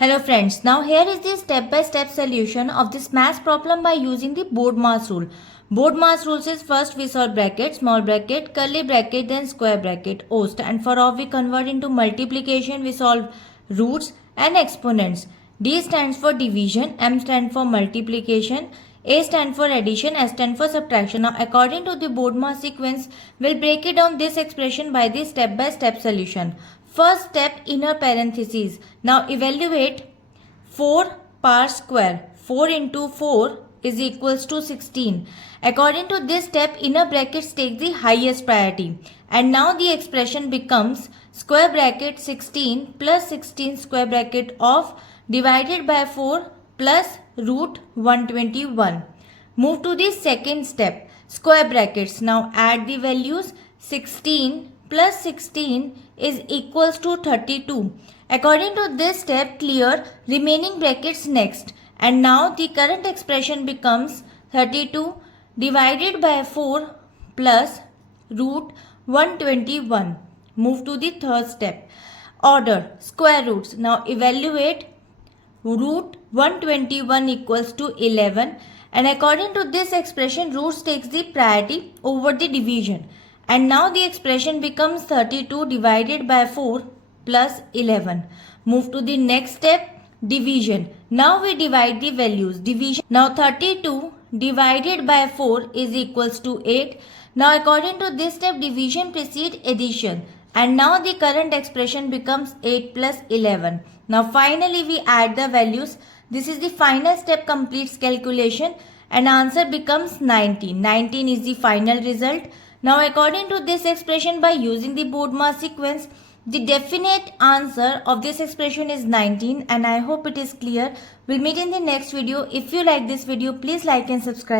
Hello friends, now here is the step-by-step solution of this math problem by using the BODMAS rule. BODMAS rules is first we solve bracket, small bracket, curly bracket, then square bracket. O stand for off, we convert into multiplication, we solve roots and exponents. D stands for division, M stands for multiplication, A stands for addition, S stands for subtraction. Now according to the BODMAS sequence, we'll break it down this expression by the step-by-step solution. First step, inner parentheses. Now evaluate 4 par square. 4 into 4 is equals to 16. According to this step, inner brackets take the highest priority. And now the expression becomes square bracket 16 plus 16 square bracket of divided by 4 plus root 121. Move to the second step, square brackets. Now add the values. 16 plus 16 is equals to 32. According to this step, clear remaining brackets next. And now the current expression becomes 32 divided by 4 plus root 121. Move to the third step. Order square roots. Now evaluate root 121 equals to 11. And according to this expression, roots takes the priority over the division. And now the expression becomes 32 divided by 4 plus 11. Move to the next step, division. Now we divide the values. Division. Now 32 divided by 4 is equals to 8. Now according to this step, division precedes addition. And now the current expression becomes 8 plus 11. Now finally we add the values. This is the final step, completes calculation. And answer becomes 19. 19 is the final result. Now according to this expression, by using the BODMAS sequence, the definite answer of this expression is 19, and I hope it is clear. We'll meet in the next video. If you like this video, please like and subscribe.